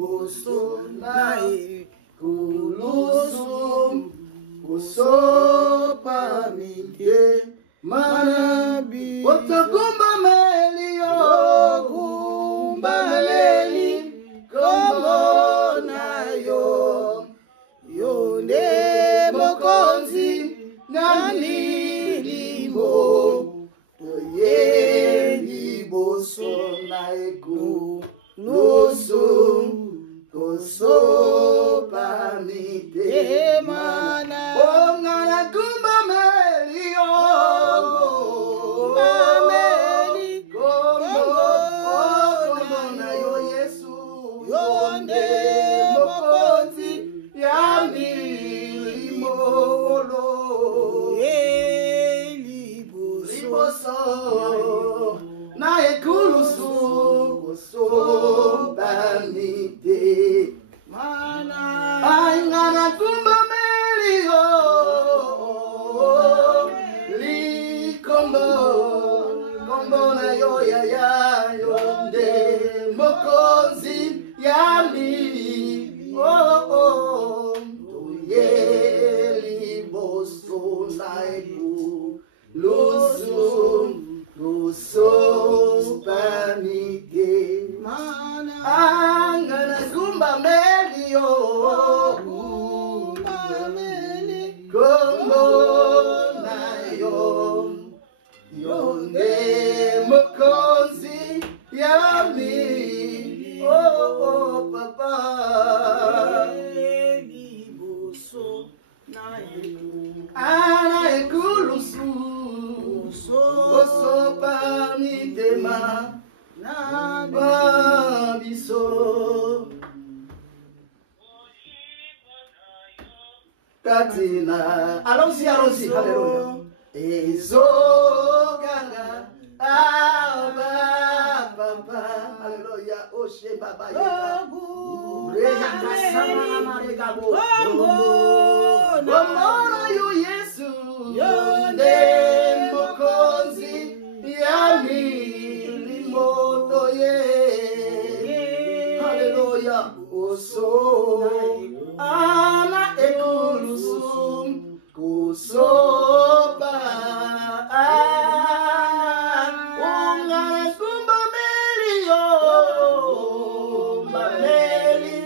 liboso na ekulusu kusopa mite manabi otakumba melio kumba meli kombo na yo yonde mokonzi nani limo toye liboso na ekulusu kusopa mite mana ongana kumba melio na ekulusu kusobanite mana angana kumba melio likombo kombo na yo ya yonde mokonzi yami toye liboso na ekulusu kusobanite mana angana kumba melio kumba meli kombo na yo yonde mokonzi yami papa liboso na ana ekulusu kusopa mitema na babiso katina allons-y alléluia ezoganga aba papa alléluia oshe baba yo yesu yonde mokonzi yami limoto ye alléluia oso ana ekulusu kusopa ungana kumba melio mameli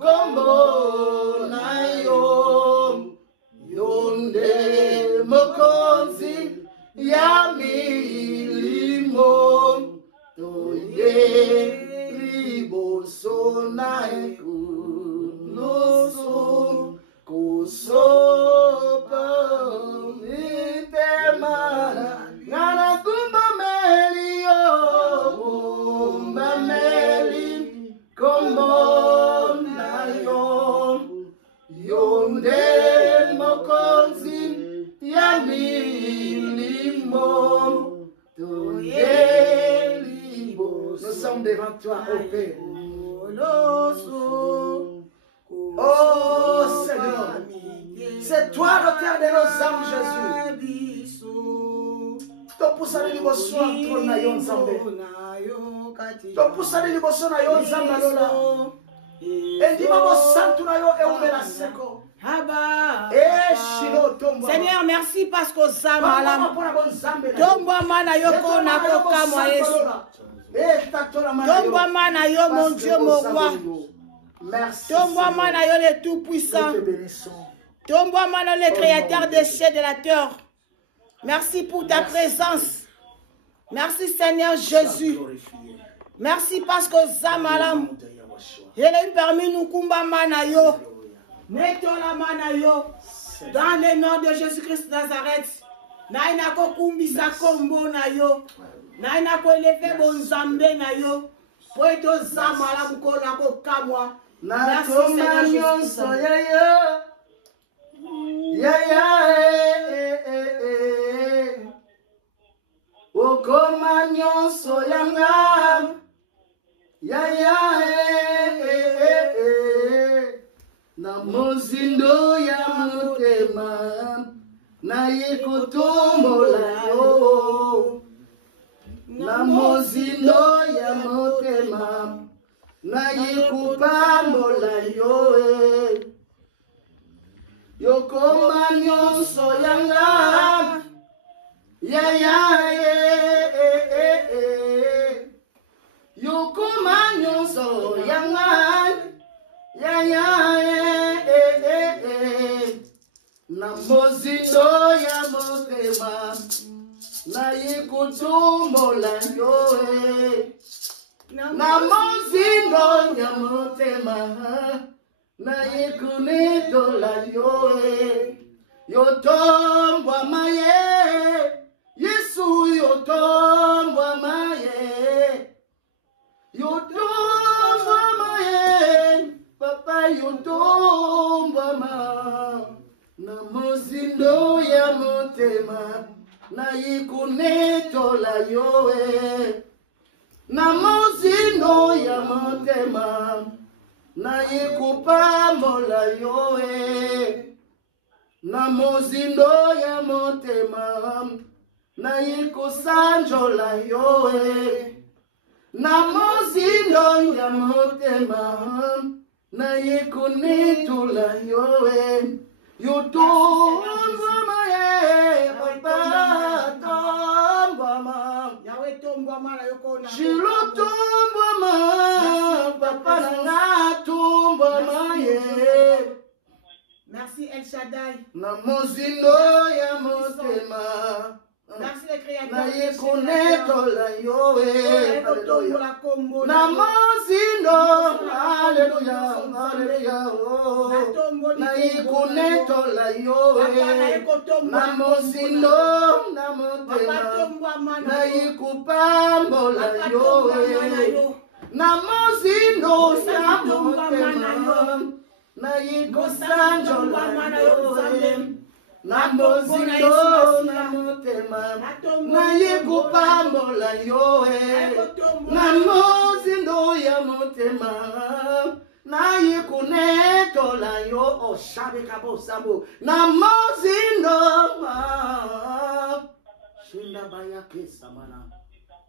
kombo na yo yonde mokonzi yami limo toye liboso na ekulusu kusopa mitemana ngana kumba melio kumba meli kombo na yo yonde mokonzi yami limo toye liboso. Nous sommes devant toi, ô Père. Oh Seigneur, c'est toi l'auteur de nos âmes, Jésus. Topusana liboso antro na yo nzambe. Topusana liboso na yo nzambe lola. Endima mo santu na yo eumela seko. Seigneur, merci parce que Zamalam Tombo mana yo kona koka moi Yesu. Tombo mana yo mon Dieu mon roi. Tombo mana yo le tout puissant. Tombo mana le créateur des cieux et de la terre. Merci pour ta présence. Merci Seigneur Jésus. Merci parce que Zamalam il est parmi nous kumba mana yo. Mettons la mana yo dans le nom de Jésus-Christ de Nazareth. Naina ko kumbisa kombo na yo. Naina ko lefe bonzambe na yo. Poeto zamala mkola ko kamwa. Merci Seigneur Jésus. Okoma nyonso yanga. Na mozindo ya motema na yekotombola yo. Na mozindo ya motema nayikupambola yo yokoma nyonso yanga yokoma nyonso yanga na mozindo ya motema nayikutumbola yo na mozindo ya motema nayikunitola yo yotombwa maye Yesu yotombwa maye papa yotombwa ma na mozindo ya motema nayikunitola yo na mozindo ya motema nayikupambola yo na mozindo ya motema nayikusanjola yo na mozindo ya motema nayikunitula yo yutumbwama papa tombwama shilutumbwama papa nanga tumbwama Merci El Shaddai. na mozindo ya motema Merci le Créateur. nayikunetola yo na mozindo haleluya nayikunetola yo na mozindo na motema nayikupambola yo na mozindo ya motema nayikusanjola yo na mozindo na motema nayikupambola yo na mozindo ya motema nayikunetola yo oshabekabosabo na mozindo shinda bayake samana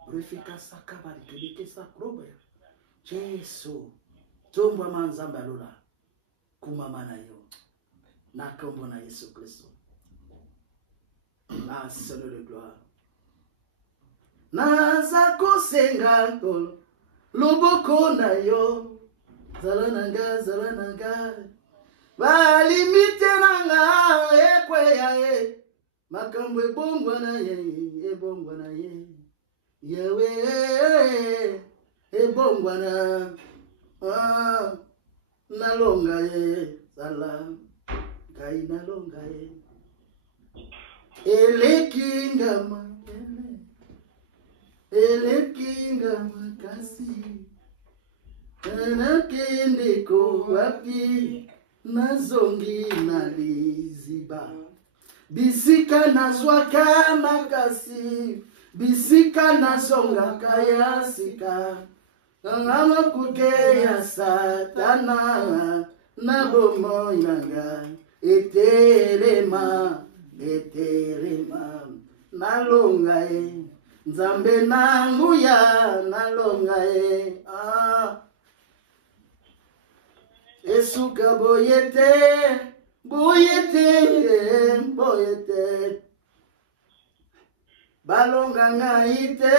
brefika sakabari kelike sakrobe Jesu tombwa manzamba lola kumamana yo na kombo na Yesu Kristo. Ah, Seigneur de gloire. Naza kosenga kolo loboko na yo zalananga balimite nanga ekweya makambo ebongwa na ye yewe ebongwa na nalonga ye sala kai nalonga ye elekinga makasi nakendeko wapi nazongi naliziba bisika nazwaka makasi bisika nazongaka ya sika ngama kukeya satana na bomo yanga eterema nalonga nzambe nangu ya nalonga esuka boyete balonga ngaite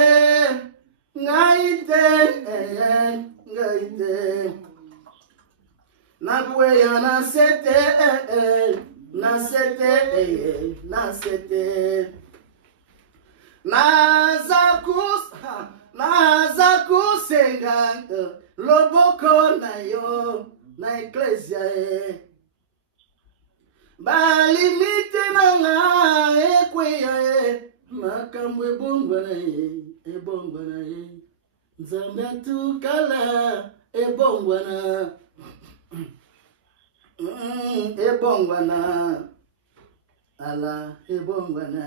nakweya nasete naza kusenga loboko na yo na eklesia balimite nanga ekweya makambo ebongwa na ye nzambe atukala ebongwa na ala ebongwa na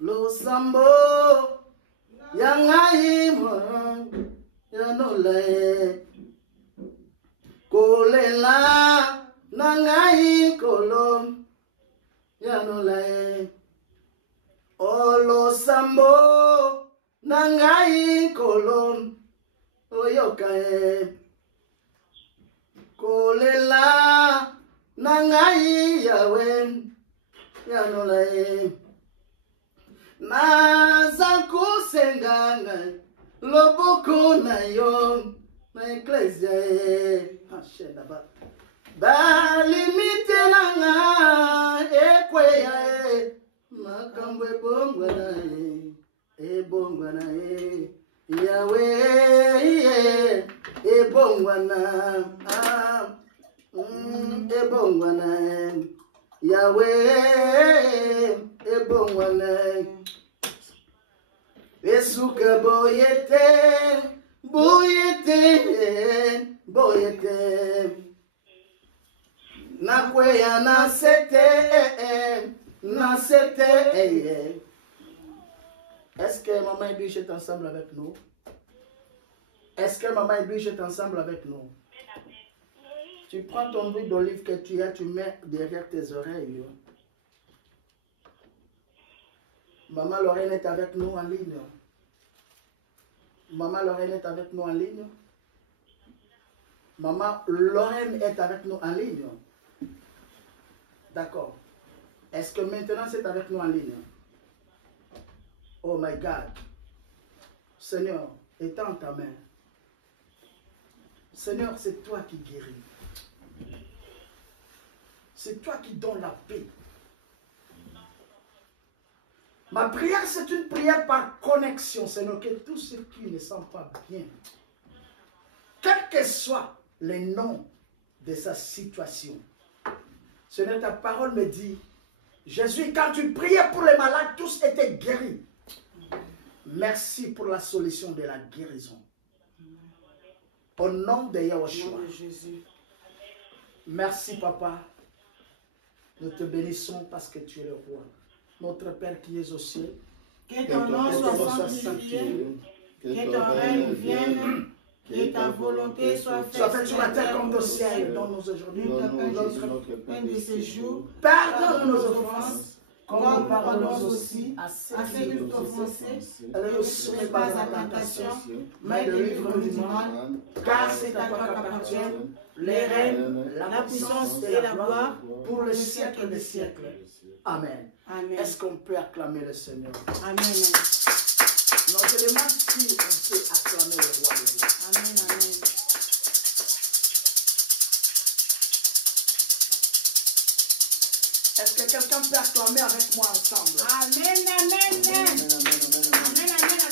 losambo yangai mo yanola kolela nangai kolom yanola olosambo nangai kolom oyoka e kolela nangai yawe yanola e naza kusenganga loboko na yo na eklesia e ashenda balimite nanga ekweya e makambo ebongwana e yawe ebongwana ebongwana yawe ebongwana esuka boyete nakweya nasete. Est-ce que maman Edwige est ensemble avec nous? Est-ce que maman Edwige est ensemble avec nous? Tu prends ton huile d'olive que tu as, tu mets derrière tes oreilles. Maman Lorraine est avec nous en ligne. Maman Lorraine est avec nous en ligne. Maman Lorraine est avec nous en ligne. D'accord. Est-ce que maintenant c'est avec nous en ligne? Oh my God. Seigneur, étends ta main. Seigneur, c'est toi qui guéris. C'est toi qui donnes la paix. Ma prière, c'est une prière par connexion, Seigneur, que tous ceux qui ne sont pas bien, quel que soit le nom de sa situation, Seigneur, ta parole me dit, Jésus, quand tu priais pour les malades, tous étaient guéris. Merci pour la solution de la guérison. Au nom de Yahushua. Merci, Papa. Nous te bénissons parce que tu es le roi. Notre Père qui es au ciel. Que ton nom soit sanctifié. Que ton règne vienne. Que ta volonté soit faite sur la terre comme au ciel. Donne-nous aujourd'hui notre pain de ce jour. Pardonne nos offenses. Comme nous pardonnons aussi à ceux qui nous offensent. Ne nous soumets pas à la tentation, mais délivre-nous du mal, car c'est à toi qu'appartiennent les règnes, la puissance et la gloire pour le siècle des siècles. Amen. Amen. Est-ce qu'on peut acclamer le Seigneur? Amen. Non, je demande si on peut acclamer le roi des rois. Amen. Amen. Est-ce que quelqu'un peut acclamer avec moi ensemble? Amen, amen, amen. Amen, amen,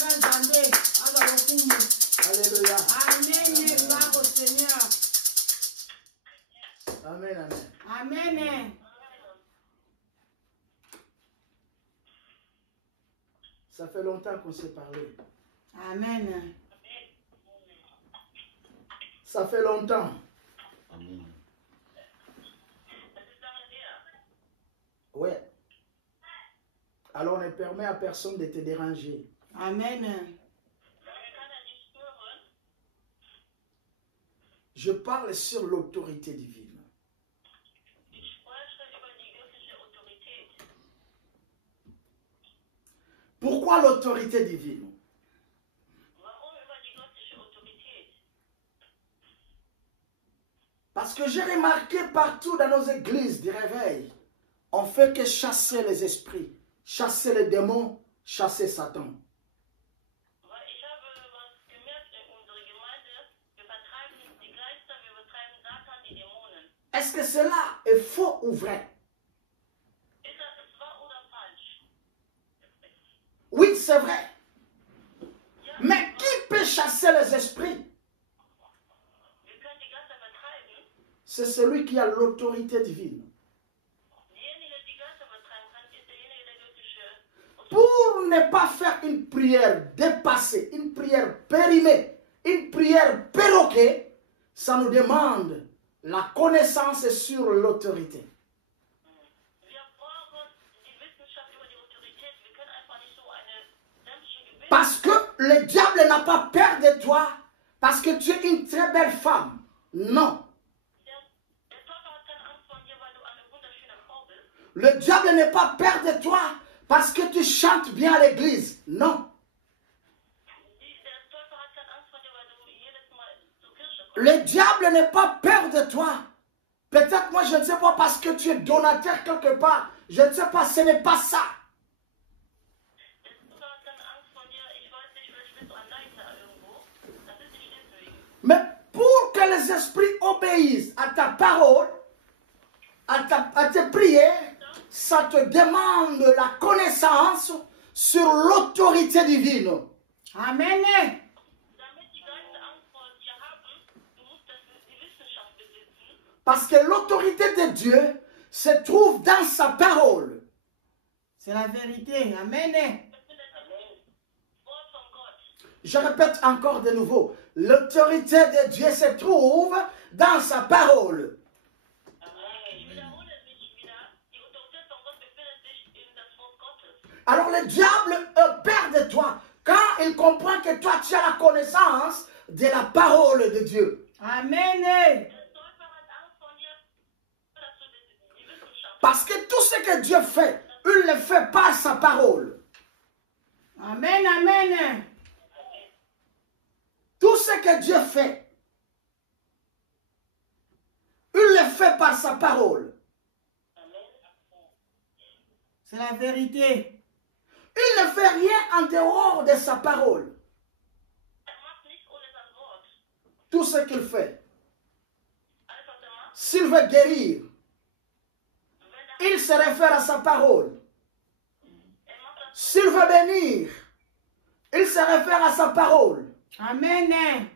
Alléluia. amen. Gloire au Seigneur. Amen, amen. Amen. Ça fait longtemps qu'on s'est parlé. Amen. Ça fait longtemps. Amen. Ouais. Alors ne permets à personne de te déranger. Amen. Je parle sur l'autorité divine. Pourquoi l'autorité divine? Parce que j'ai remarqué partout dans nos églises du réveil, on fait que chasser les esprits, chasser les démons, chasser Satan. Est-ce que cela est faux ou vrai? Oui, c'est vrai. Mais qui peut chasser les esprits? C'est celui qui a l'autorité divine. Pour ne pas faire une prière dépassée, une prière périmée, une prière perroquée, ça nous demande la connaissance sur l'autorité. Parce que le diable n'a pas peur de toi, parce que tu es une très belle femme. Non. Le diable n'est pas peur de toi, parce que tu chantes bien à l'église. Non. Le diable n'est pas peur de toi. Peut-être moi je ne sais pas parce que tu es donateur quelque part. Je ne sais pas, ce n'est pas ça. Mais pour que les esprits obéissent à ta parole, à tes prières, ça te demande la connaissance sur l'autorité divine. Amen. Parce que l'autorité de Dieu se trouve dans sa parole. C'est la vérité. Amen. Je répète encore de nouveau. L'autorité de Dieu se trouve dans sa parole. Alors le diable a peur de toi quand il comprend que toi tu as la connaissance de la parole de Dieu. Amen. Parce que tout ce que Dieu fait, il le fait par sa parole. Amen, amen. Tout ce que Dieu fait, il le fait par sa parole. C'est la vérité. Il ne fait rien en dehors de sa parole. Tout ce qu'il fait. S'il veut guérir, il se réfère à sa parole. S'il veut bénir, il se réfère à sa parole. Amen.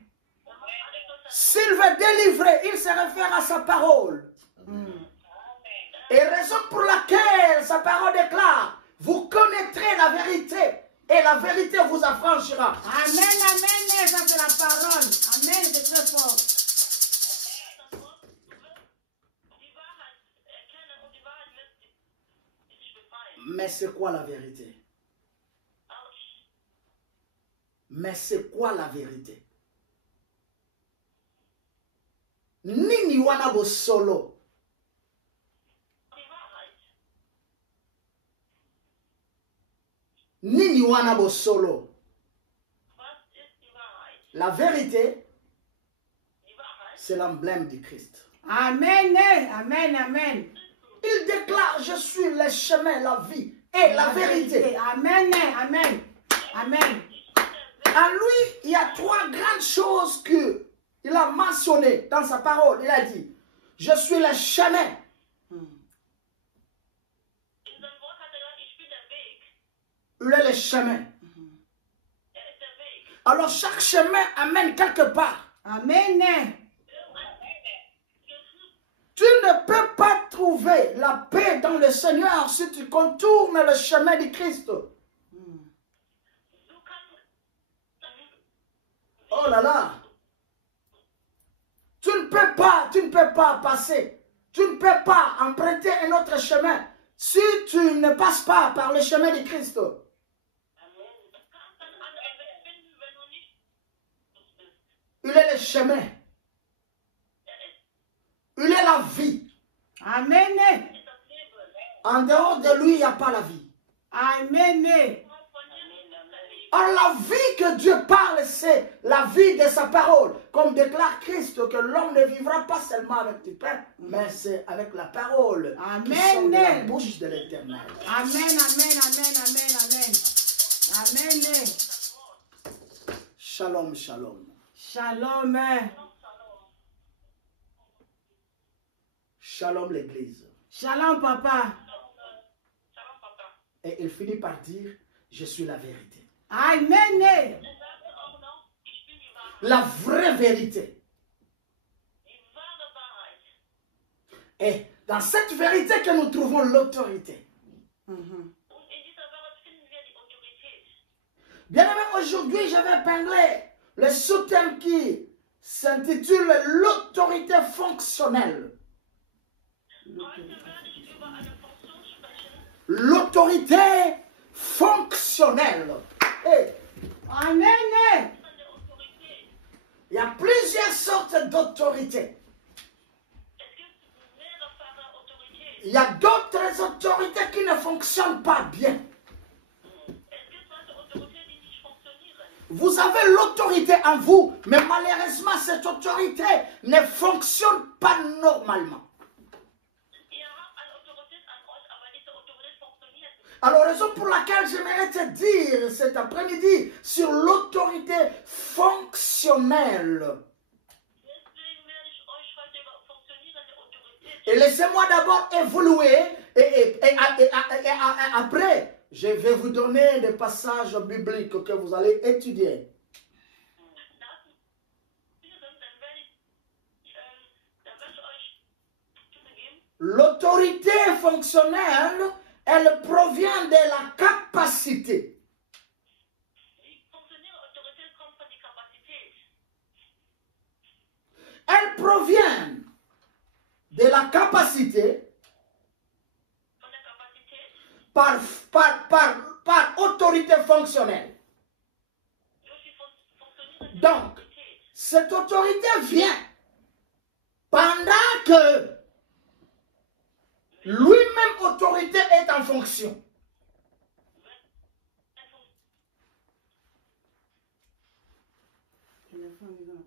S'il veut délivrer, il se réfère à sa parole. Et raison pour laquelle sa parole déclare, vous connaîtrez la vérité et la vérité vous affranchira. Amen, amen, ça c'est la parole. Amen, c'est très fort. Mais c'est quoi la vérité? Mais c'est quoi la vérité? Nini wana bo solo. Nini wana bo solo. La vérité, c'est l'emblème du Christ. Amen, amen, amen. Il déclare, je suis le chemin, la vie et la vérité. Amen, amen, amen. À lui, il y a trois grandes choses qu'il a mentionnées dans sa parole. Il a dit, je suis le chemin. Il est le chemin. Alors chaque chemin amène quelque part. Amen. Tu ne peux pas trouver la paix dans le Seigneur si tu contournes le chemin du Christ. Oh là là. Tu ne peux pas passer. Tu ne peux pas emprunter un autre chemin si tu ne passes pas par le chemin du Christ. Il est le chemin. Il est la vie. Amen. En dehors de lui, il n'y a pas la vie. Amen. Alors la vie que Dieu parle, c'est la vie de sa parole. Comme déclare Christ, que l'homme ne vivra pas seulement avec du pain, mais c'est avec la parole qui sort de la bouche de l'Éternel. Amen, amen, amen, amen, amen. Amen. Shalom, shalom. Shalom. Shalom l'Église. Shalom, papa. Et il finit par dire, je suis la vérité. Amen. La vraie vérité. Et dans cette vérité que nous trouvons l'autorité. Bien aimé, aujourd'hui, je vais épingler le sous-thème qui s'intitule l'autorité fonctionnelle. L'autorité fonctionnelle. Hey. Amen. Il y a plusieurs sortes d'autorités. Il y a d'autres autorités qui ne fonctionnent pas bien. Vous avez l'autorité en vous, mais malheureusement, cette autorité ne fonctionne pas normalement. Alors, raison pour laquelle j'aimerais te dire cet après-midi sur l'autorité fonctionnelle. Et laissez-moi d'abord évoluer et après, je vais vous donner des passages bibliques que vous allez étudier. L'autorité fonctionnelle, elle provient de la capacité. Elle provient de la capacité par autorité fonctionnelle. Donc, cette autorité vient pendant que lui-même autorité est en fonction.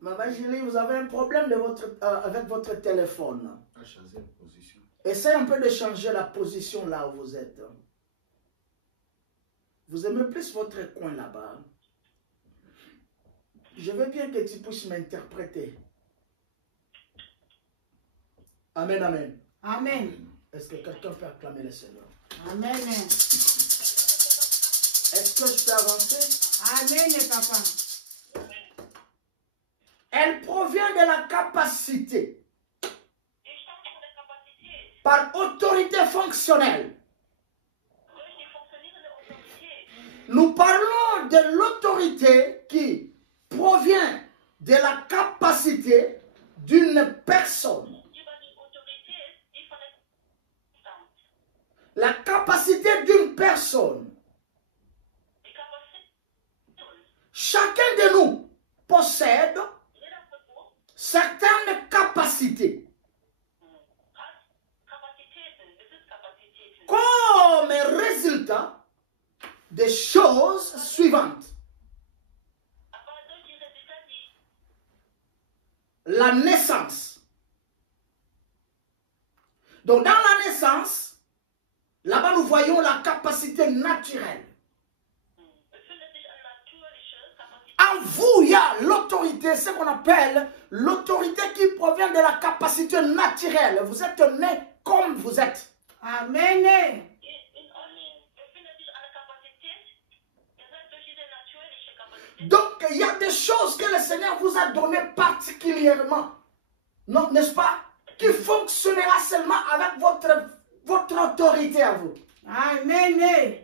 Maman Julie, vous avez un problème avec votre téléphone. Essayez un peu de changer la position là où vous êtes. Vous aimez plus votre coin là-bas. Je veux bien que tu puisses m'interpréter. Amen, amen. Amen. Est-ce que quelqu'un peut acclamer le Seigneur? Amen. Est-ce que je peux avancer? Amen, papa. Elle provient de la capacité. Par autorité fonctionnelle. Nous parlons de l'autorité qui provient de la capacité d'une personne. La capacité d'une personne. Chacun de nous possède certaines capacités. Comme résultat des choses suivantes. La naissance. Donc dans la naissance, là-bas nous voyons la capacité naturelle. En vous, il y a l'autorité, ce qu'on appelle l'autorité qui provient de la capacité naturelle. Vous êtes né comme vous êtes. Amen. Donc, il y a des choses que le Seigneur vous a données particulièrement, non, n'est-ce pas, qui fonctionnera seulement avec votre autorité à vous. Amen.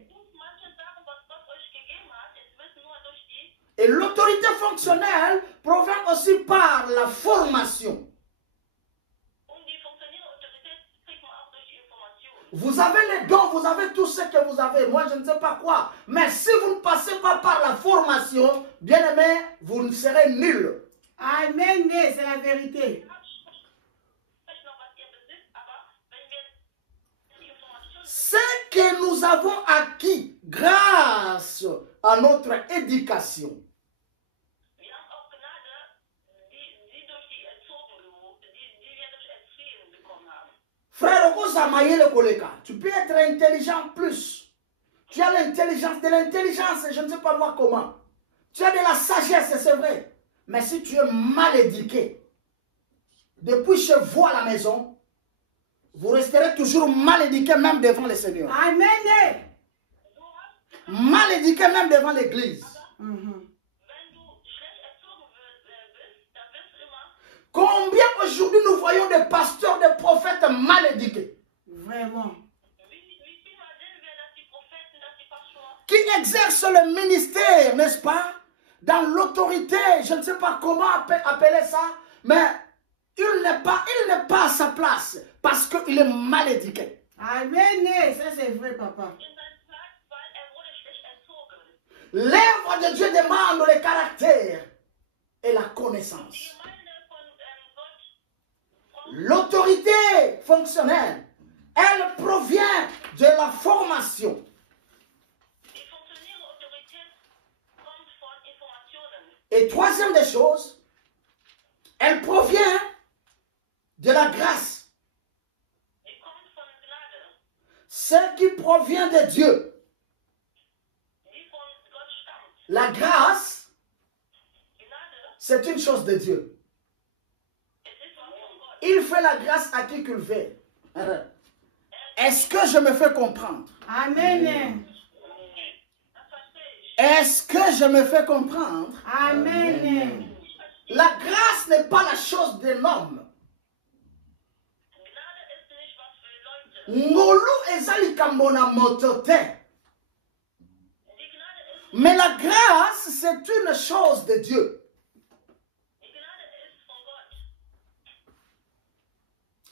Et l'autorité fonctionnelle provient aussi par la formation. Vous avez les dons, vous avez tout ce que vous avez. Moi, je ne sais pas quoi. Mais si vous ne passez pas par la formation, bien aimé, vous ne serez nul. Amen, c'est la vérité. Ce que nous avons acquis grâce à notre éducation. Frère, tu peux être intelligent plus. Tu as l'intelligence, de l'intelligence, je ne sais pas moi comment. Tu as de la sagesse, c'est vrai. Mais si tu es mal éduqué, depuis chez vous à la maison, vous resterez toujours mal éduqué même devant le Seigneur. Amen. Mal éduqué même devant l'église. Combien aujourd'hui nous voyons des pasteurs, des prophètes mal éduqués? Vraiment. Qui exercent le ministère, n'est-ce pas? Dans l'autorité, je ne sais pas comment appeler ça, mais il n'est pas à sa place parce qu'il est mal éduqué. Amen, ça c'est vrai, papa. L'œuvre de Dieu demande le caractère et la connaissance. L'autorité fonctionnelle, elle provient de la formation. Et troisième des choses, elle provient de la grâce. Ce qui provient de Dieu. La grâce, c'est une chose de Dieu. Il fait la grâce à qui qu'il veut. Est-ce que je me fais comprendre? Amen. Est-ce que je me fais comprendre? Amen. La grâce n'est pas la chose de l'homme. Mais la grâce, c'est une chose de Dieu.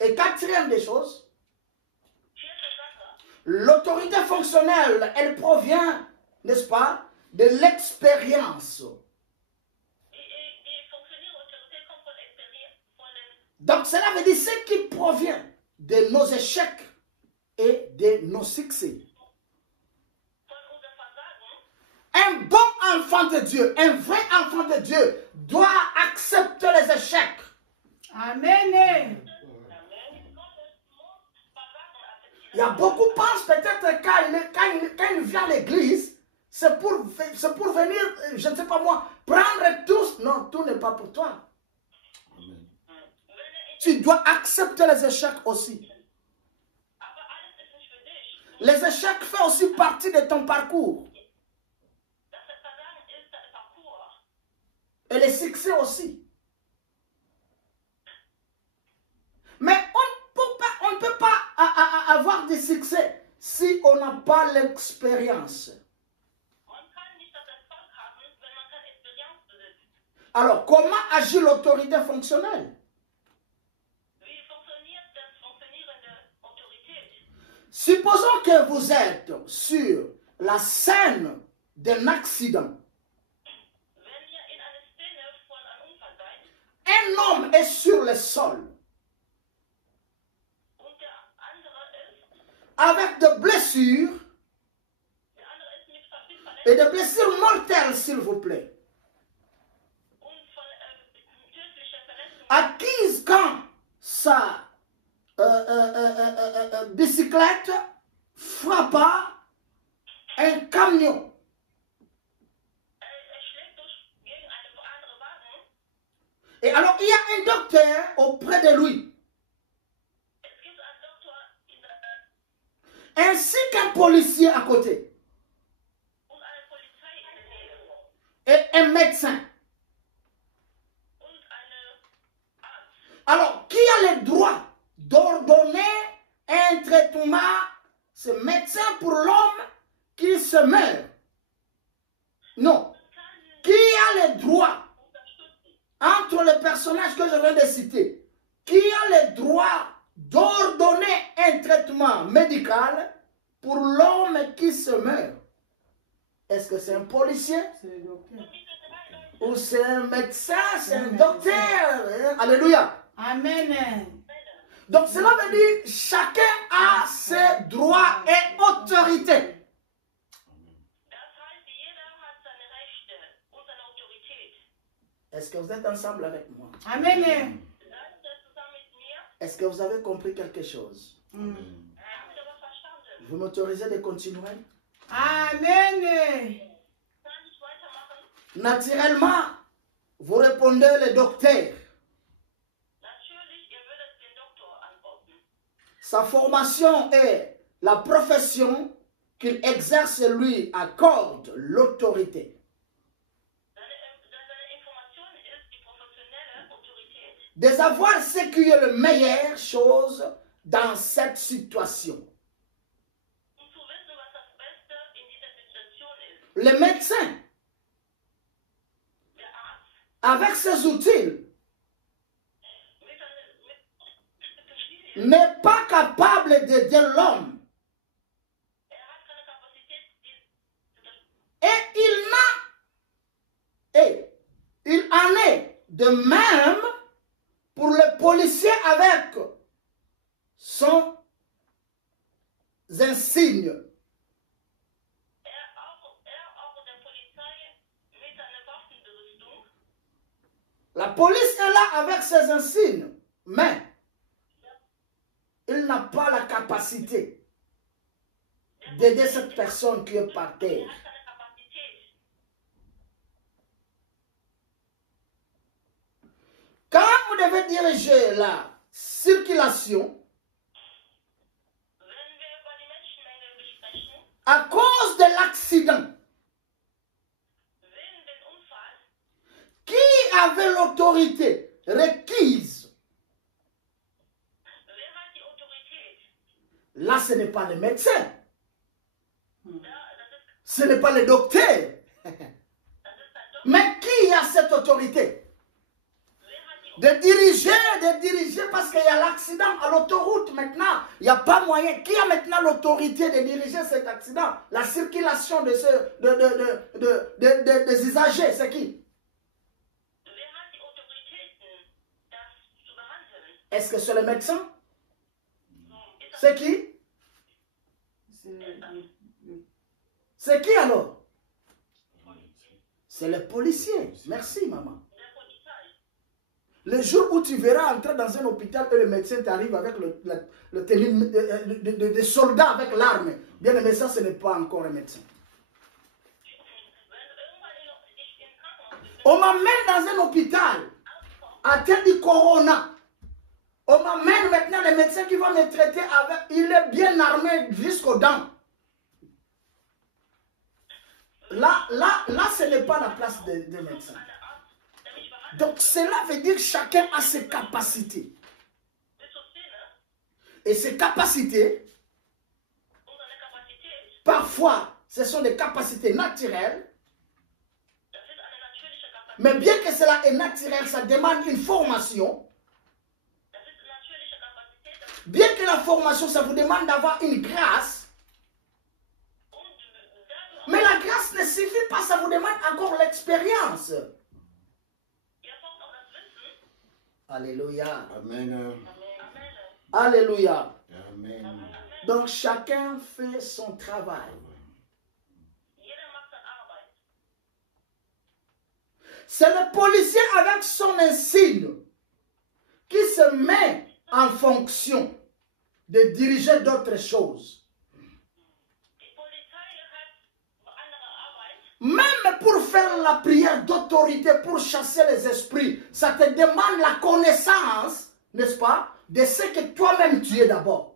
Et quatrième des choses, l'autorité fonctionnelle, elle provient, n'est-ce pas, de l'expérience. Donc cela veut dire ce qui provient de nos échecs et de nos succès. Un bon enfant de Dieu, un vrai enfant de Dieu doit accepter les échecs. Amen. Il y a beaucoup qui pensent peut-être quand il vient à l'église, c'est pour venir, je ne sais pas moi, prendre tous. Non, tout n'est pas pour toi. Tu dois accepter les échecs aussi. Les échecs font aussi partie de ton parcours. Et les succès aussi. Mais on ne peut pas avoir des succès si on n'a pas l'expérience. Alors, comment agit l'autorité fonctionnelle? Supposons que vous êtes sur la scène d'un accident. Un homme est sur le sol avec des blessures et des blessures mortelles, s'il vous plaît. Acquise quand sa bicyclette frappa un camion. Et alors, il y a un docteur auprès de lui. Ainsi qu'un policier à côté. Et un médecin. Alors, qui a le droit d'ordonner un traitement, ce médecin pour l'homme qui se meurt? Non. Qui a le droit, entre les personnages que je viens de citer, qui a le droit d'ordonner un traitement médical pour l'homme qui se meurt? Est-ce que c'est un policier? C'est le docteur. Ou c'est un médecin? C'est un docteur? Alléluia. Amen. Donc cela veut dire chacun a ses droits et autorités. Est-ce que vous êtes ensemble avec moi? Amen. Est-ce que vous avez compris quelque chose? Vous m'autorisez de continuer? Amen. Naturellement, vous répondez le docteur. Sa formation et la profession qu'il exerce lui accorde l'autorité. De savoir ce qui est la meilleure chose dans cette situation. Le médecin, avec ses outils, n'est pas capable d'aider l'homme. Et il en est de même pour le policier avec son insigne. La police est là avec ses insignes, mais il n'a pas la capacité d'aider cette personne qui est par terre. Quand vous devez diriger la circulation, à cause de l'accident, qui avait l'autorité requise? Là, ce n'est pas le médecin. Ce n'est pas le docteur. Mais qui a cette autorité? De diriger parce qu'il y a l'accident à l'autoroute maintenant. Il n'y a pas moyen. Qui a maintenant l'autorité de diriger cet accident? La circulation des usagers, c'est qui? Est-ce que c'est le médecin? C'est qui? C'est qui alors? C'est le policier. Merci, maman. Le jour où tu verras entrer dans un hôpital et le médecin t'arrive avec le tenue de soldats avec l'arme, bien aimé, ça, ce n'est pas encore un médecin. On m'amène dans un hôpital à tête du corona. On m'amène maintenant le médecin qui va me traiter avec, il est bien armé jusqu'aux dents. Là, ce n'est pas la place des médecins. Donc, cela veut dire que chacun a ses capacités. Et ces capacités, parfois, ce sont des capacités naturelles. Mais bien que cela est naturel, ça demande une formation. Bien que la formation, ça vous demande d'avoir une grâce. Mais la grâce ne suffit pas, ça vous demande encore l'expérience. Alléluia. Amen. Alléluia. Amen. Donc chacun fait son travail. C'est le policier avec son insigne qui se met en fonction de diriger d'autres choses. Même pour faire la prière d'autorité, pour chasser les esprits, ça te demande la connaissance, n'est-ce pas, de ce que toi-même tu es d'abord.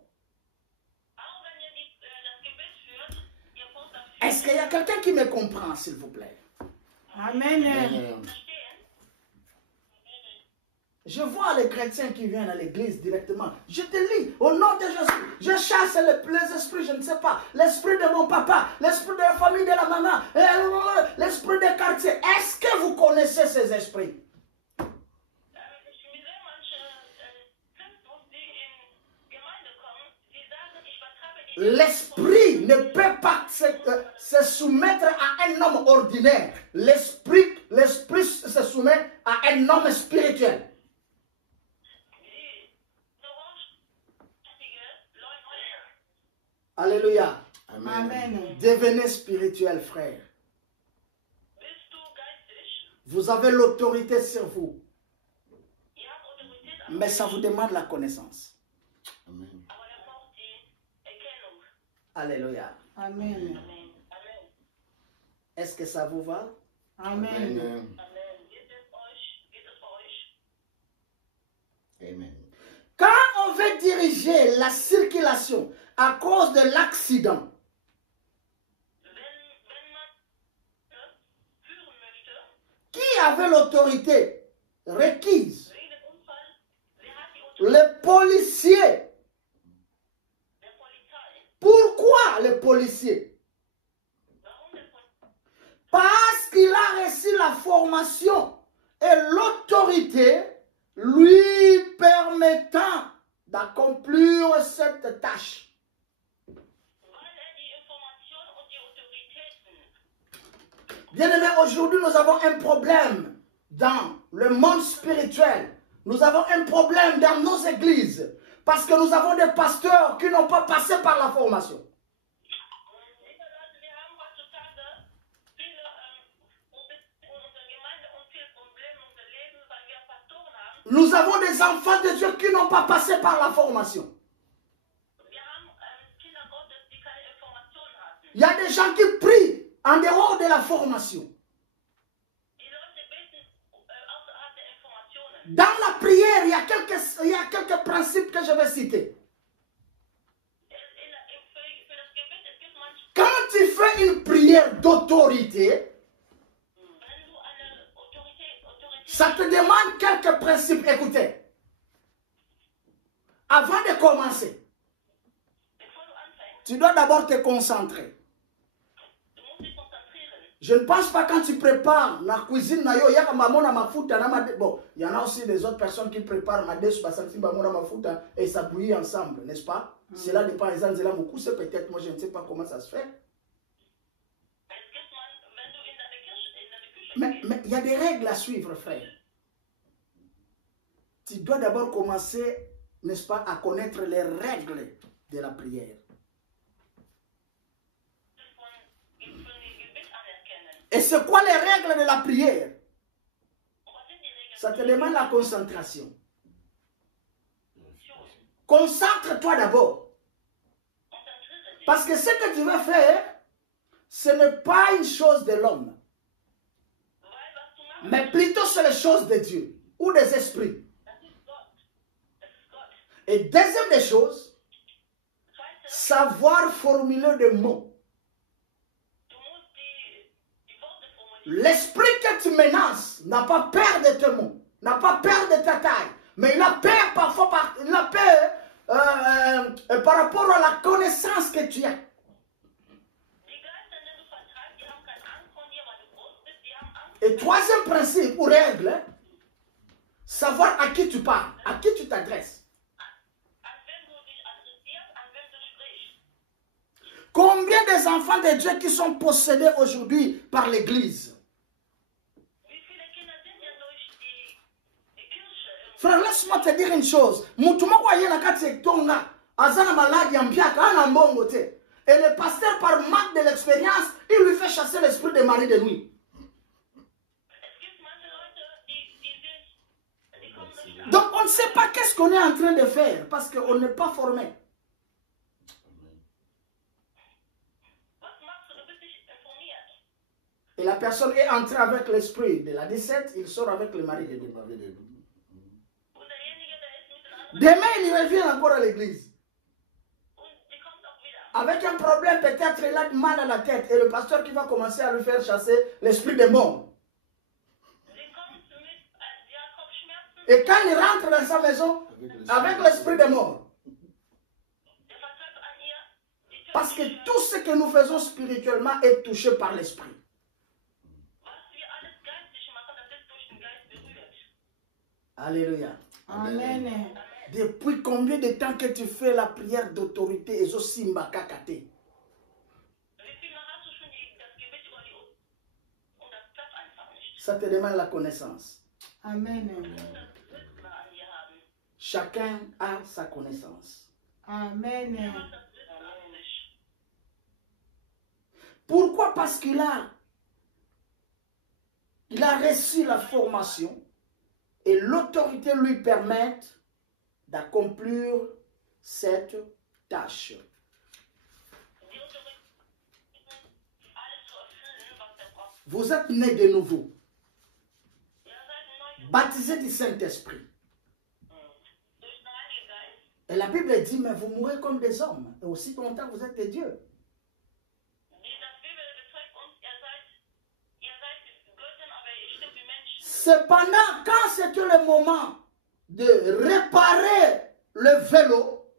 Est-ce qu'il y a quelqu'un qui me comprend, s'il vous plaît? Amen. Amen. Je vois les chrétiens qui viennent à l'église directement. Je te lis, au nom de Jésus, je chasse les esprits, je ne sais pas, l'esprit de mon papa, l'esprit de la famille de la maman, l'esprit des quartiers. Est-ce que vous connaissez ces esprits? L'esprit ne peut pas se soumettre à un homme ordinaire. L'esprit se soumet à un homme spirituel. Alléluia. Amen. Devenez spirituel, frère. Vous avez l'autorité sur vous. Mais ça vous demande la connaissance. Amen. Alléluia. Amen. Est-ce que ça vous va? Amen. Amen. Quand on veut diriger la circulation à cause de l'accident, qui avait l'autorité requise? Le policier. Pourquoi le policier? Parce qu'il a reçu la formation et l'autorité lui permettant d'accomplir cette tâche. Bien-aimés, aujourd'hui nous avons un problème dans le monde spirituel. Nous avons un problème dans nos églises parce que nous avons des pasteurs qui n'ont pas passé par la formation. Nous avons des enfants de Dieu qui n'ont pas passé par la formation. Il y a des gens qui prient en dehors de la formation. Dans la prière, il y a quelques principes que je vais citer. Quand tu fais une prière d'autorité, ça te demande quelques principes. Écoutez, avant de commencer, tu dois d'abord te concentrer. Je ne pense pas quand tu prépares la cuisine, bon, il y en a aussi des autres personnes qui préparent et ça bouillit ensemble, n'est-ce pas? Cela dépend des gens, c'est peut-être, moi je ne sais pas comment ça se fait. Mais il y a des règles à suivre, frère. Tu dois d'abord commencer, n'est-ce pas, à connaître les règles de la prière. Et c'est quoi les règles de la prière? Ça te demande la concentration. Concentre-toi d'abord. Parce que ce que tu vas faire, ce n'est pas une chose de l'homme. Mais plutôt c'est les choses de Dieu ou des esprits. Et deuxième des choses, savoir formuler des mots. L'esprit que tu menaces n'a pas peur de tes mots, n'a pas peur de ta taille, mais il a peur parfois par rapport à la connaissance que tu as. Et troisième principe ou règle, savoir à qui tu parles, à qui tu t'adresses. Combien des enfants de Dieu qui sont possédés aujourd'hui par l'Église? Frère, laisse-moi te dire une chose. Et le pasteur, par manque de l'expérience, il lui fait chasser l'esprit de mari de nuit. Donc, on ne sait pas qu'est-ce qu'on est en train de faire parce qu'on n'est pas formé. Et la personne est entrée avec l'esprit de la 17, il sort avec le mari de nuit. Demain, il revient encore à l'église. Avec un problème, peut-être il a mal à la tête. Et le pasteur qui va commencer à lui faire chasser l'esprit des morts. Et quand il rentre dans sa maison, avec l'esprit des morts. Parce que tout ce que nous faisons spirituellement est touché par l'esprit. Alléluia. Amen. Depuis combien de temps que tu fais la prière d'autorité et Simba Kakate? Ça te demande la connaissance. Amen. Chacun a sa connaissance. Amen. Pourquoi? Parce qu'il a reçu la formation et l'autorité lui permet d'accomplir cette tâche. Vous êtes nés de nouveau, baptisés du Saint-Esprit. Et la Bible dit, mais vous mourrez comme des hommes, et aussi longtemps vous êtes des dieux. Cependant, quand c'était le moment de réparer le vélo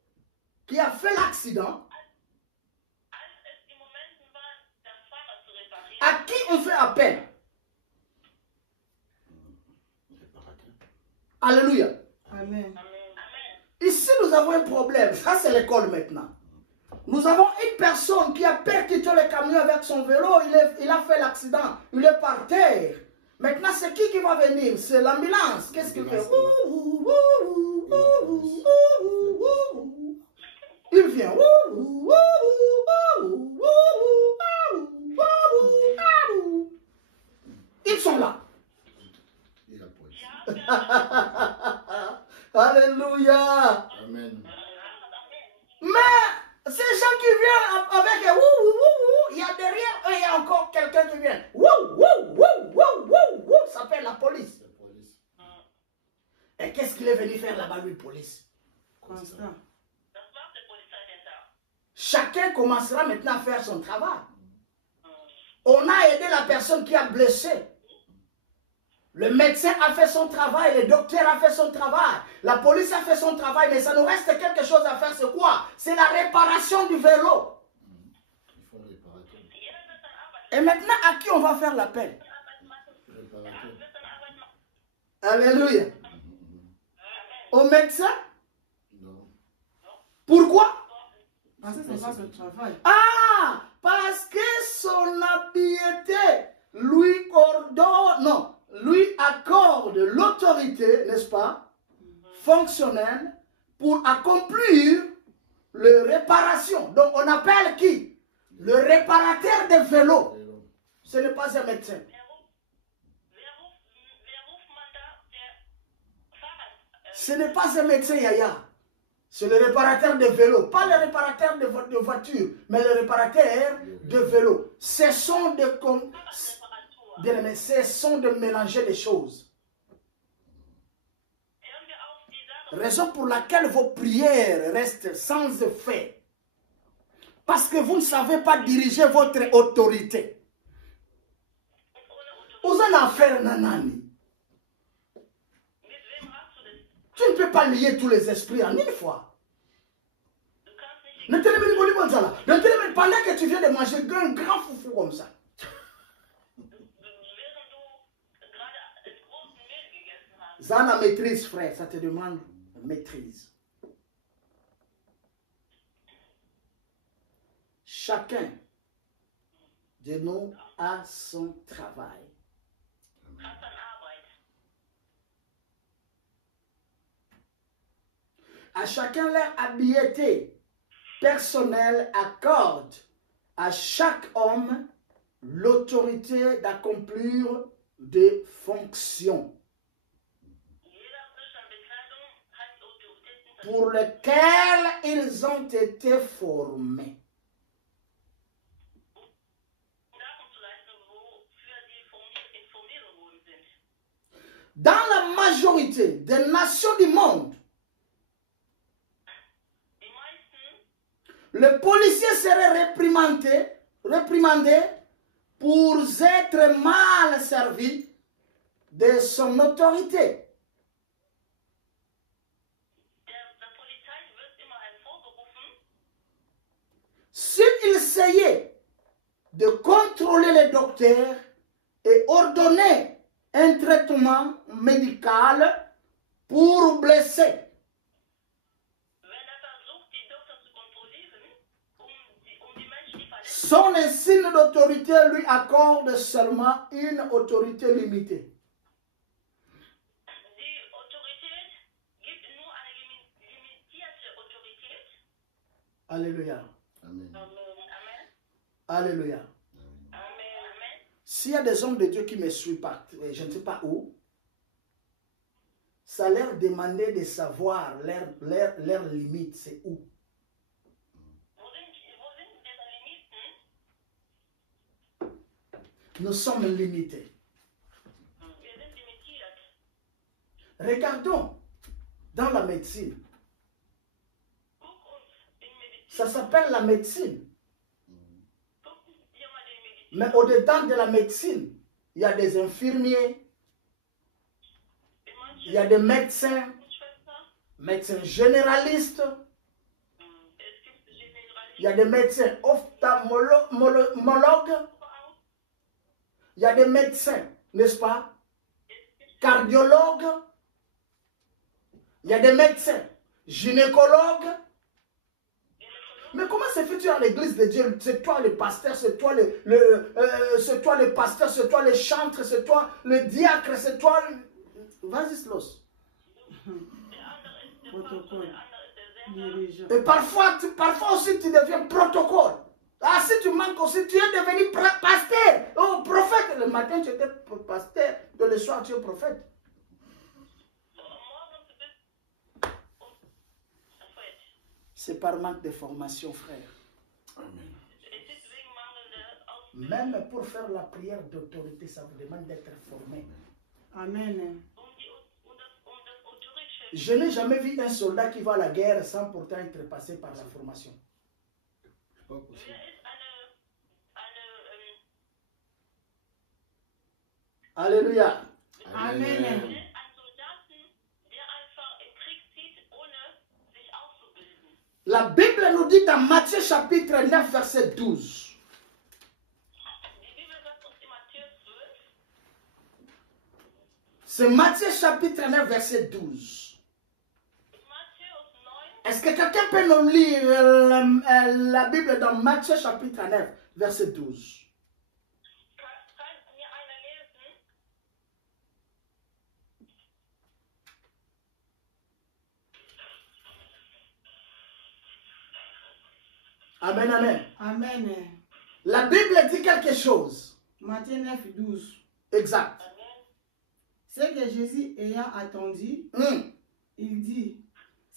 qui a fait l'accident, à qui on fait appel? Alléluia. Amen. Ici, nous avons un problème. Ça, c'est l'école maintenant. Nous avons une personne qui a percuté le camion avec son vélo. Il a fait l'accident. Il est par terre. Maintenant, c'est qui va venir? C'est l'ambulance. Qu'est-ce qu'il fait? Il vient. Ils sont là. Alléluia. Amen. Mais ces gens qui viennent avec un il y a derrière eux, il y a encore quelqu'un qui vient. Ça s'appelle la police. Et qu'est-ce qu'il est venu faire là-bas, lui, police? Constant. Chacun commencera maintenant à faire son travail. On a aidé la personne qui a blessé. Le médecin a fait son travail, le docteur a fait son travail, la police a fait son travail, mais ça nous reste quelque chose à faire, c'est quoi? C'est la réparation du vélo. Et maintenant, à qui on va faire l'appel? Alléluia. Au médecin? Non. Pourquoi? Parce que c'est pas ce travail. Ah, parce que son habileté lui ordonne, non, lui accorde l'autorité, n'est-ce pas, fonctionnelle pour accomplir le réparation. Donc on appelle qui? Le réparateur de vélos. Ce n'est pas un médecin. Ce n'est pas un médecin, Yaya. C'est le réparateur de vélos. Pas le réparateur de voiture, mais le réparateur de vélos. Cessons de mélanger les choses. Raison pour laquelle vos prières restent sans effet. Parce que vous ne savez pas diriger votre autorité. Vous en affaire nanani. Tu ne peux pas lier tous les esprits en une fois. Pendant que tu viens de manger un grand foufou comme ça. Ça la maîtrise, frère. Ça te demande maîtrise. Chacun de nous a son travail. À chacun leur habileté personnelle accorde à chaque homme l'autorité d'accomplir des fonctions pour lesquelles ils ont été formés. Dans la majorité des nations du monde, le policier serait réprimandé pour être mal servi de son autorité. S'il essayait de contrôler les docteurs et ordonner un traitement médical pour blesser, son insigne d'autorité lui accorde seulement une autorité limitée. Alléluia. Amen. Alléluia. S'il y a des hommes de Dieu qui me suivent, je ne sais pas où, ça leur demandait de savoir leur limite, c'est où. Nous sommes limités. Regardons dans la médecine. Ça s'appelle la médecine. Mais au-dedans de la médecine, il y a des infirmiers, il y a des médecins, médecins généralistes, il y a des médecins ophtalmologues, il y a des médecins, n'est-ce pas, cardiologues, il y a des médecins gynécologues. Mais comment se fait-tu à l'église de Dieu? C'est toi le pasteur, c'est toi c'est toi le pasteur, c'est toi le chantre, c'est toi le diacre, c'est toi le... Vas-y, Sloss. Protocole. Dirigeant. Et parfois aussi tu deviens protocole. Ah, si tu manques aussi, tu es devenu pasteur. Oh, prophète. Le matin, tu étais pasteur. Le soir, tu es prophète. C'est par manque de formation, frère. Amen. Même pour faire la prière d'autorité, ça vous demande d'être formé. Amen. Je n'ai jamais vu un soldat qui va à la guerre sans pourtant être passé par la formation. C'est pas possible. Alléluia. Amen. La Bible nous dit dans Matthieu chapitre 9, verset 12. C'est Matthieu chapitre 9, verset 12. Est-ce que quelqu'un peut nous lire la Bible dans Matthieu chapitre 9, verset 12? Amen, amen. Amen. La Bible dit quelque chose. Matthieu 9, 12. Exact. C'est que Jésus ayant attendu, il dit,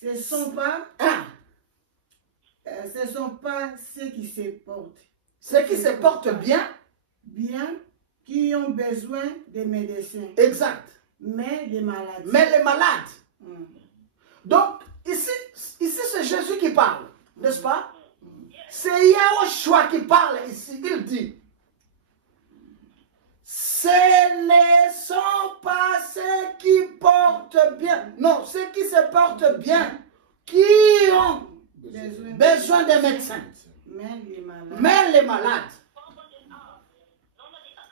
ce ne sont pas ceux qui se portent. Ceux qui se portent bien. Bien, qui ont besoin des médecins. Exact. Mais les malades. Mais les malades. Donc, ici c'est Jésus qui parle, n'est-ce pas? C'est Yahushua qui parle ici. Il dit, ce ne sont pas ceux qui portent bien. Non, ceux qui se portent bien, qui ont besoin des médecins. Mais les malades.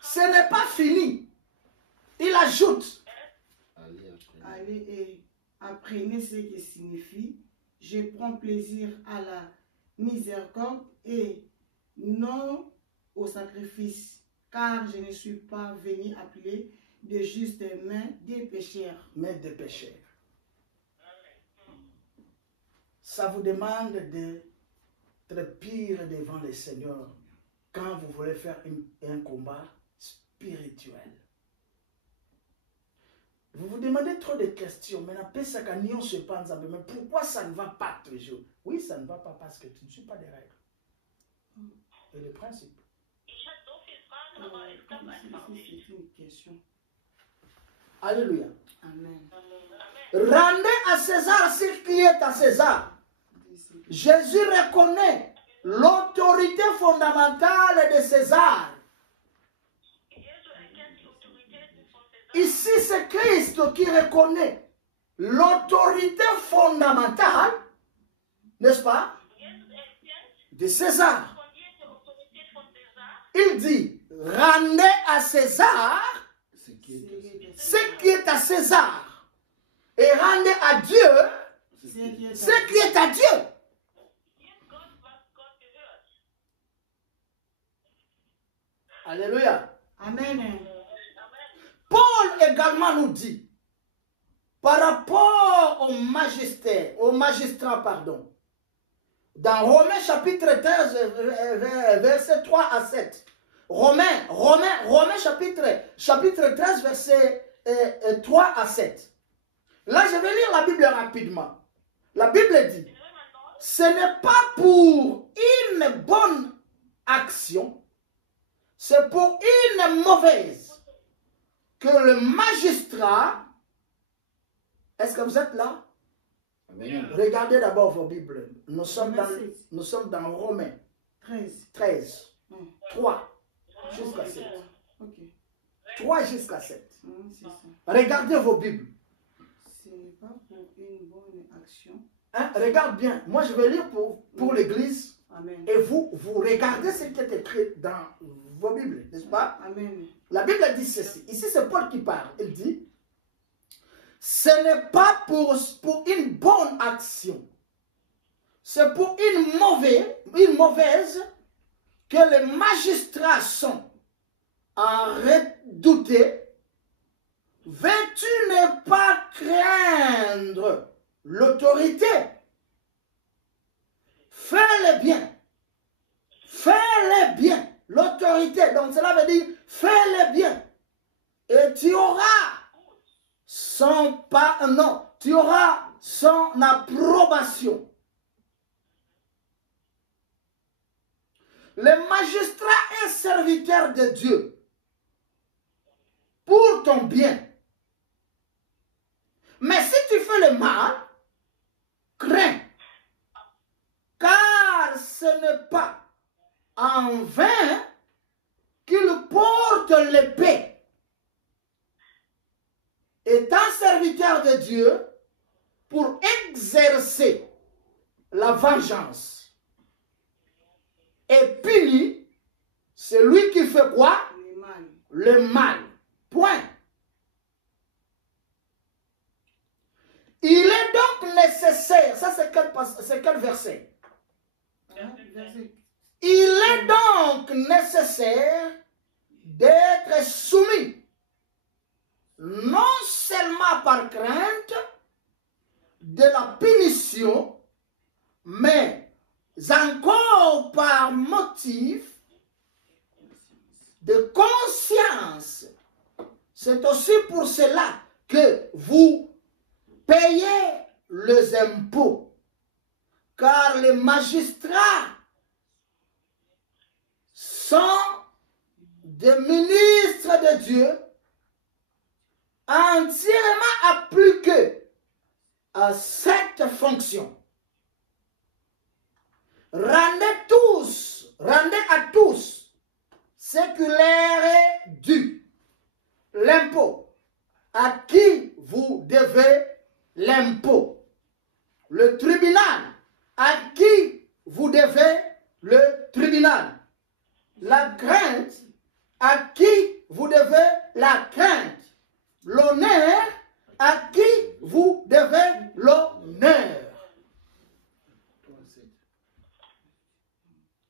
Ce n'est pas fini. Il ajoute. Allez et apprenez ce qui signifie. Je prends plaisir à la miséricorde et non au sacrifice, car je ne suis pas venu appeler de justes mais des pécheurs. Mais des pécheurs. Ça vous demande d'être pire devant le Seigneur quand vous voulez faire un combat spirituel. Vous vous demandez trop de questions, mais mais pourquoi ça ne va pas toujours? Oui, ça ne va pas parce que tu ne suis pas des règles. Et le principe. C'est une question. Alléluia. Amen. Rendez à César ce qui est à César. Jésus reconnaît l'autorité fondamentale de César. Ici, c'est Christ qui reconnaît l'autorité fondamentale, n'est-ce pas, de César. Il dit, rendez à César ce qui est à César. Et rendez à Dieu ce qui est à Dieu. Alléluia. Amen. Paul également nous dit, par rapport au magistrat, dans Romains chapitre 13, verset 3 à 7. Romains chapitre 13, verset 3 à 7. Là, je vais lire la Bible rapidement. La Bible dit, ce n'est pas pour une bonne action, c'est pour une mauvaise que le magistrat, est-ce que vous êtes là? Amen. Regardez d'abord vos Bibles. Nous sommes dans Romains 13, 3 jusqu'à 7. Okay. 3 jusqu'à 7. C'est ça. Regardez vos Bibles. Ce n'est pas pour une bonne action. Hein? Regarde bien. Moi, je vais lire pour l'Église. Amen. Et vous regardez ce qui est écrit dans vos Bibles, n'est-ce pas? Amen. La Bible dit ceci. Ici, c'est Paul qui parle. Il dit, ce n'est pas pour une bonne action. C'est pour une mauvaise que les magistrats sont en redouté. Veux-tu ne pas craindre l'autorité? Fais-le bien. Fais-le bien. L'autorité, donc cela veut dire fais-le bien. Et tu auras son approbation. Le magistrat est serviteur de Dieu pour ton bien. Mais si tu fais le mal, crains, car ce n'est pas en vain qu'il porte l'épée. Étant serviteur de Dieu pour exercer la vengeance et punir celui qui fait quoi? Le mal. Point. Il est donc nécessaire, ça c'est quel verset? Il est donc nécessaire d'être soumis, non seulement par crainte de la punition, mais encore par motif de conscience. C'est aussi pour cela que vous payez les impôts, car les magistrats sont des ministres de Dieu entièrement appliqués à cette fonction. Rendez à tous ce qui leur est dû. L'impôt, à qui vous devez l'impôt. Le tribunal, à qui vous devez le tribunal. La crainte, à qui vous devez la crainte. L'honneur, à qui vous devez l'honneur.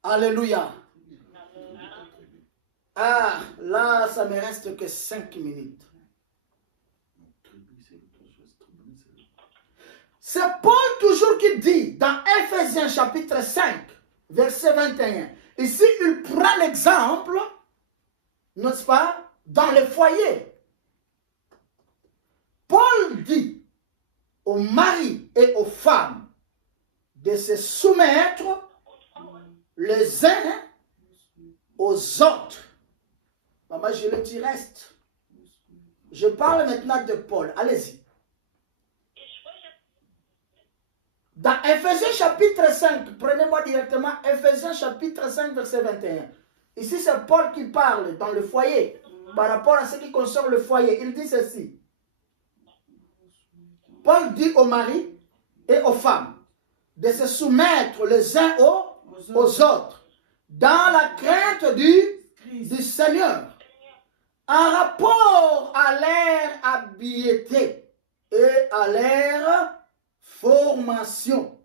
Alléluia. Ah, là, ça me reste que 5 minutes. C'est Paul toujours qui dit dans Ephésiens chapitre 5, verset 21. Ici, il prend l'exemple, n'est-ce pas, dans le foyer. Paul dit aux maris et aux femmes de se soumettre les uns aux autres. Maman, je le dis reste. Je parle maintenant de Paul. Allez-y. Dans Ephésiens chapitre 5, prenez-moi directement Ephésiens chapitre 5, verset 21. Ici, c'est Paul qui parle dans le foyer, par rapport à ce qui concerne le foyer. Il dit ceci. Paul dit aux maris et aux femmes de se soumettre les uns aux autres dans la crainte du Seigneur, en rapport à leur habileté et à leur formation.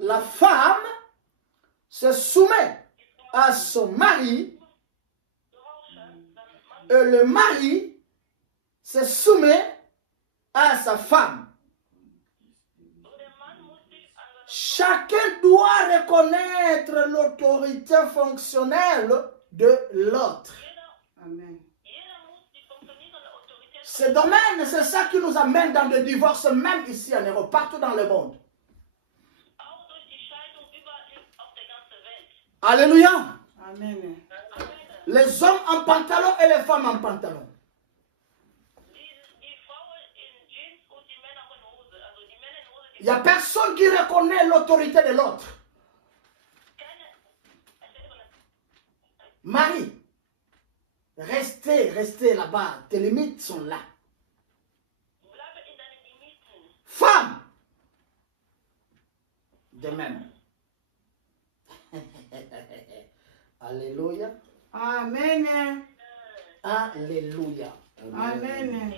La femme se soumet à son mari et le mari se soumet à sa femme. Chacun doit reconnaître l'autorité fonctionnelle de l'autre. Amen. Ce domaine, c'est ça qui nous amène dans le divorce, même ici en Europe, partout dans le monde. Alléluia. Amen. Les hommes en pantalon et les femmes en pantalon. Il n'y a personne qui reconnaît l'autorité de l'autre. Marie, restez là-bas. Tes limites sont là. Femme, de même. Alléluia. Amen. Alléluia. Amen.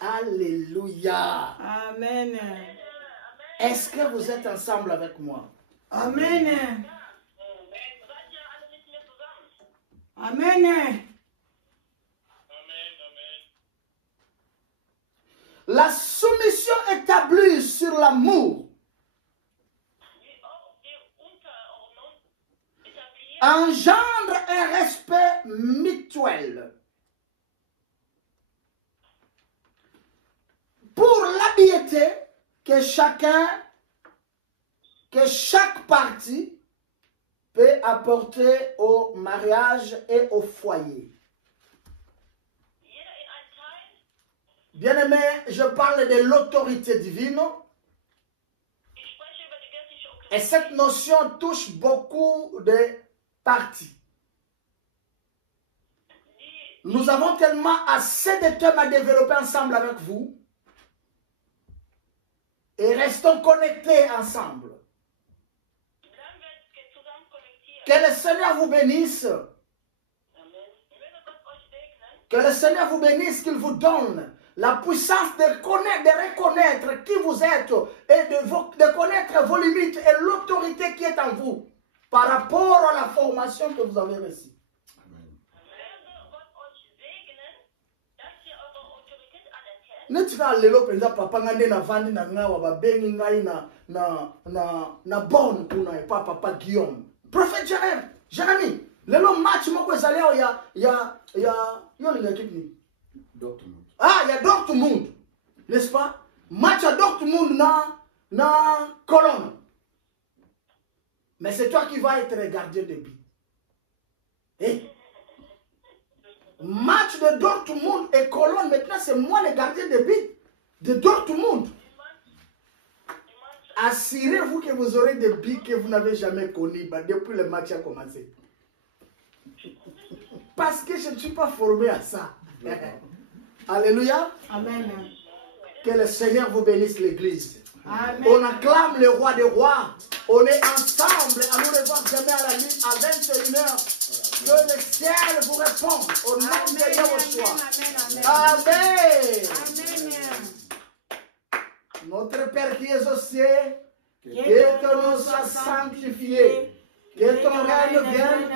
Alléluia. Amen. Est-ce que vous êtes ensemble avec moi? Amen. Amen. La soumission établie sur l'amour engendre un respect mutuel. Pour l'habileté que chaque partie peut apporter au mariage et au foyer. Bien-aimé, je parle de l'autorité divine. Et cette notion touche beaucoup de parties. Nous avons tellement assez de thèmes à développer ensemble avec vous. Et restons connectés ensemble. Que le Seigneur vous bénisse. Que le Seigneur vous bénisse, qu'il vous donne la puissance de reconnaître qui vous êtes et de connaître vos limites et l'autorité qui est en vous par rapport à la formation que vous avez reçue. Neti ka lelo penza papa ngande na vandi na ngawa ba bengi ngai na bon kuna e papa Guillaume. Prophète Jérémie, lelo match moko ezaleo ya yo linga kipni. Dortmund. Ah, il y a Dortmund. N'est-ce pas? Match à Dortmund na Cologne. Mais c'est toi qui vas être gardien de but. Eh? Match de Dortmund et Cologne, maintenant c'est moi le gardien de but de Dortmund. Assurez-vous que vous aurez des buts que vous n'avez jamais connus depuis le match a commencé. Parce que je ne suis pas formé à ça. Alléluia. Amen. Que le Seigneur vous bénisse l'église. On acclame le roi des rois. On est ensemble à nous revoir demain à la nuit à 21h. Que le ciel vous réponde au nom de Yahshua. Amen. Notre Père qui es aux cieux, que ton nom soit sanctifié, que ton règne vienne,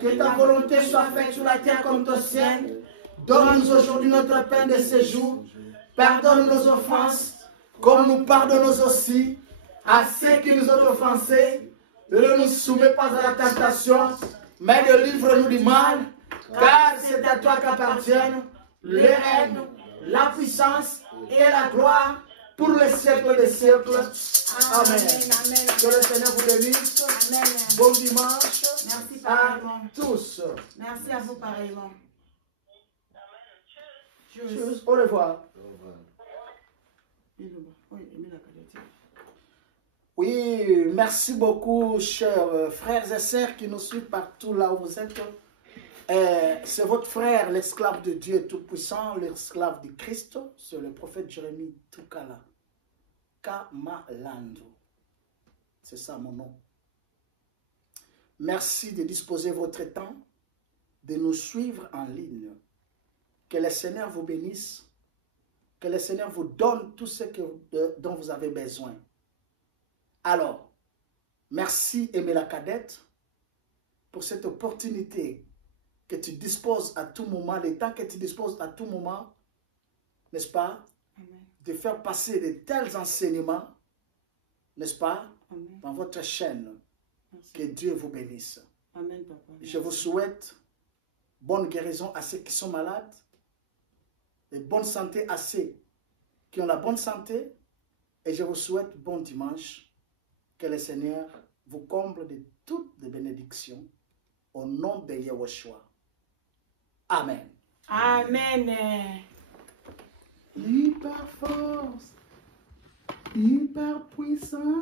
que ta volonté soit faite sur la terre comme au ciel. Donne-nous aujourd'hui notre pain de ce jour. Pardonne nos offenses, comme nous pardonnons aussi à ceux qui nous ont offensés. Ne nous soumets pas à la tentation, mais délivre-nous du mal, car c'est à toi qu'appartiennent le règne, la puissance et la gloire pour les siècles des siècles. Amen. Que le Seigneur vous bénisse. Bon dimanche. Merci à tous. Merci à vous pareillement. Tchuss. Au revoir. Oui, merci beaucoup, chers frères et sœurs qui nous suivent partout là où vous êtes. C'est votre frère, l'esclave de Dieu Tout-Puissant, l'esclave du Christ, c'est le prophète Jérémie Tukala. Kamalando. C'est ça mon nom. Merci de disposer votre temps, de nous suivre en ligne. Que le Seigneur vous bénisse. Que le Seigneur vous donne tout ce dont vous avez besoin. Alors, merci Aimé la Cadette pour cette opportunité que tu disposes à tout moment, le temps que tu disposes à tout moment, n'est-ce pas, Amen. De faire passer de tels enseignements, n'est-ce pas, Amen. Dans votre chaîne. Merci. Que Dieu vous bénisse. Amen, papa. Je vous souhaite bonne guérison à ceux qui sont malades, et bonne santé à ceux qui ont la bonne santé, et je vous souhaite bon dimanche. Que le Seigneur vous comble de toutes les bénédictions au nom de Yahshua. Amen. Amen. Hyper force, hyper puissance.